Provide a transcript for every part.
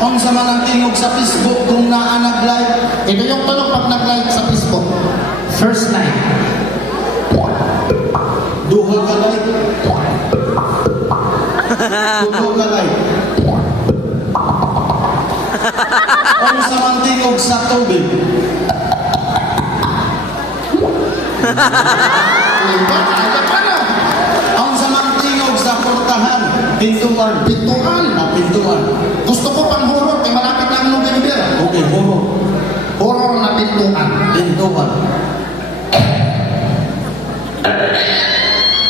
Kung sa mga tingog sa Facebook kung naa nag-live. Ito yung tanong pag nag-like sa Facebook. First like. Duha ka live. Duha ka live. Kung sa mga tingog sa tubig. Ang sa mga tingog sa portahan. Pintuan. Pintuan. Pintuan. Gusto ko pang horror, kaya malapit na ang November. Okay, horror. Horror na pintuan. Pintuan.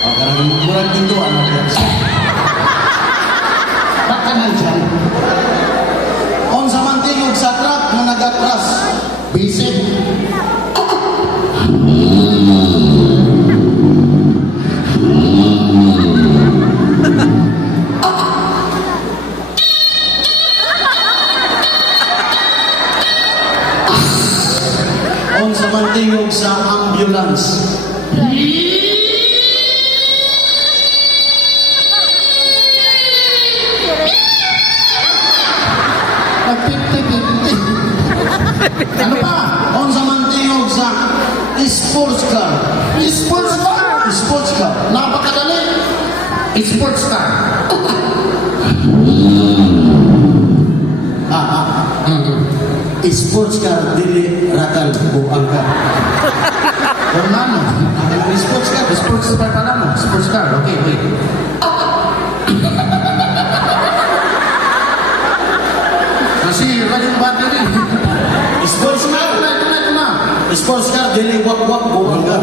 Oh, karang murag pintuan. Ba't ka nandyan? Kung sa mga tingog sa truck na nag-atras. Basic. Kung sa mga tingog sa ambulance. Nag-50-50. Ano pa? Kung sa mga tingog sa sports car. Sports car. Sports car. Napakadali. Sports car. Sports car, dili rakal buang ka. Ormano. Sports car. Sports car pala mo. Sports car. Okay, wait. Nasira yung battery. Sports car. Ito na. Sports car, dili wak-wak buang ka.